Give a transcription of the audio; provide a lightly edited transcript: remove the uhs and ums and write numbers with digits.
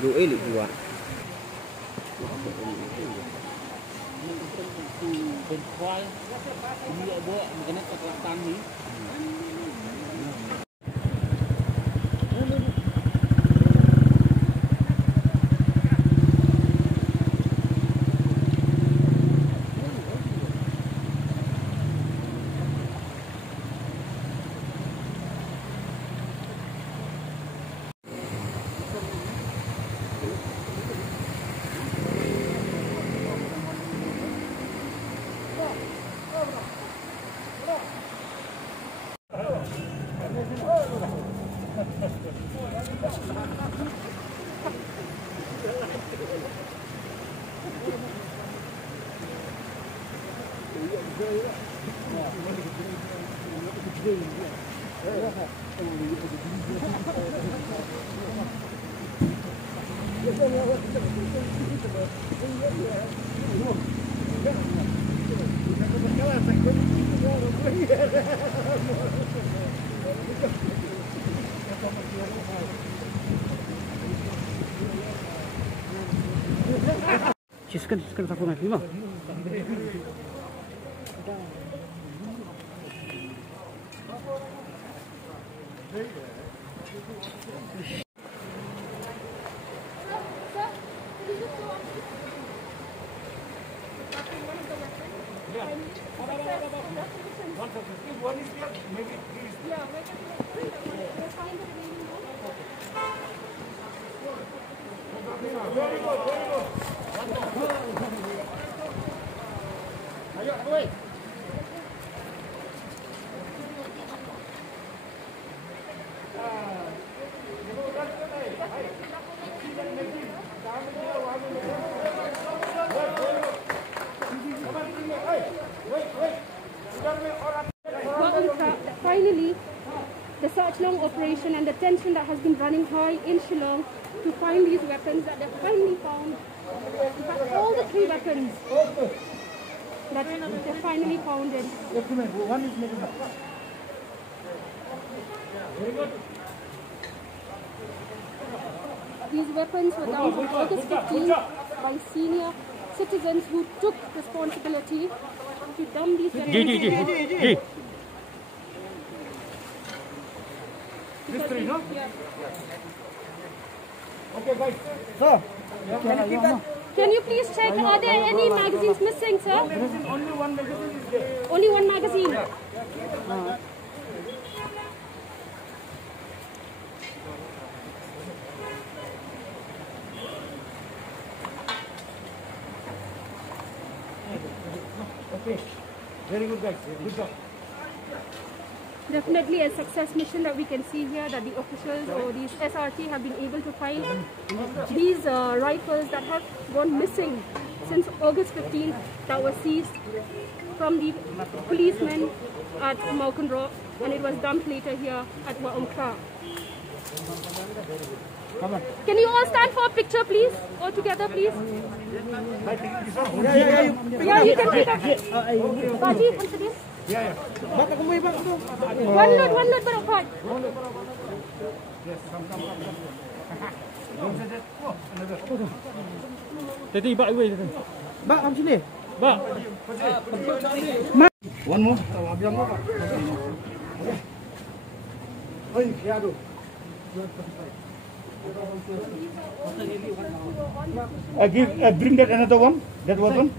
Suloi juga. Benkual, ini buat mengenai kekuatan ni. Sekarang aku nak lima. Finally, the search-long operation and the tension that has been running high in Shillong to find these weapons that they finally found. In fact, all the 3 weapons that they finally found it. These weapons were down on August 15th by senior citizens who took responsibility to dump these weapons. History, no? Yeah. Okay, guys. Sir, can you please check, are there any magazines missing, sir? Only one magazine is there. Only one magazine? Okay. Very good, guys. Good job. Definitely a success mission that we can see here, that the officials or these SRT have been able to find these rifles that have gone missing since August 15th, that were seized from the policemen at wahumkhrah, and it was dumped later here at wahumkhrah. Can you all stand for a picture, please? All together, please. Yeah, you can take a Baji, onto this. Yeah. One load, but apart. Yes, come. Tadi bak away tadi. Bak, am sini. Bak. One more. Biar apa? Oi, ya tu. Bring that another one. That was one.